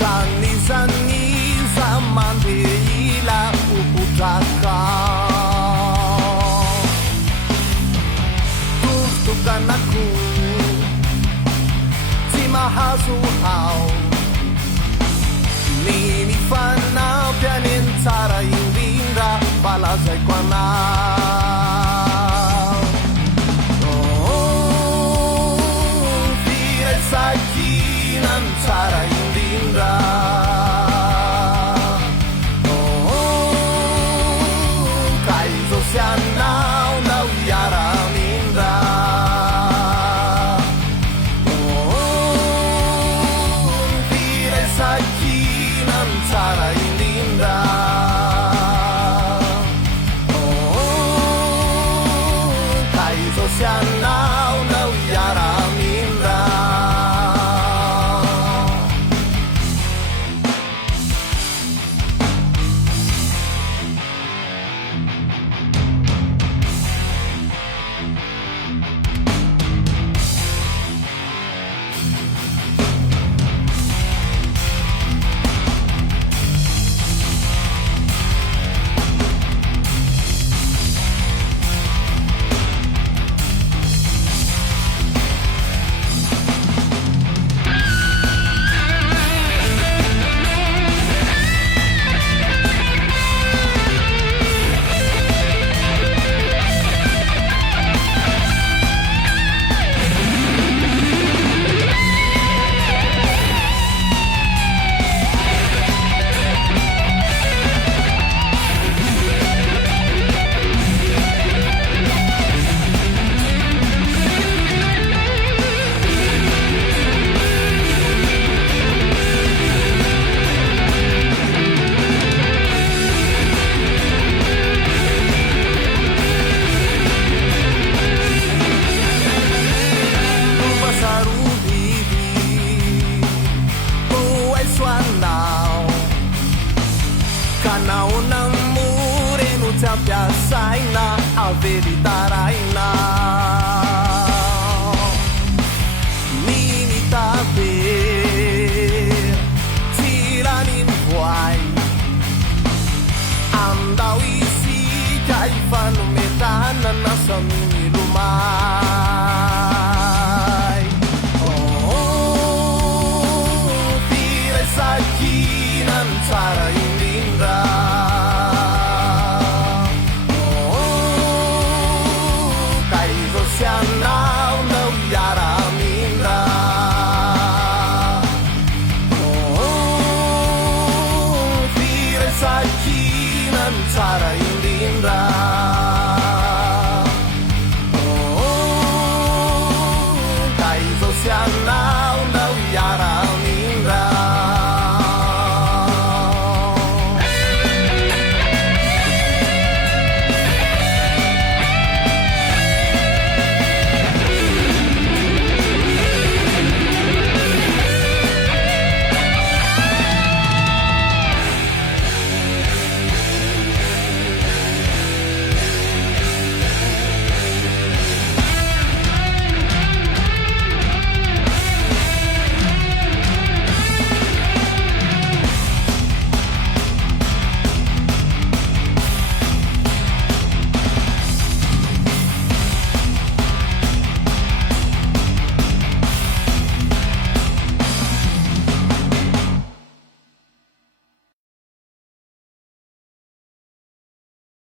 kanisaniza mandeila uputraka tustukan aku tsy mahazo hao ny fanampy aneny tsara indrindra falazaiko anao firesakina ny tsara indrindra ka izo sy anao nao iaramindra firesakina ny tsara indrindra ka izo sy anao nao iaramindra kanao namoreno tsy ampiasaina averitaraina ninitabe tsy raniny voay andao isika ifanometana na saminy lomay firesakina ny tsara indrindra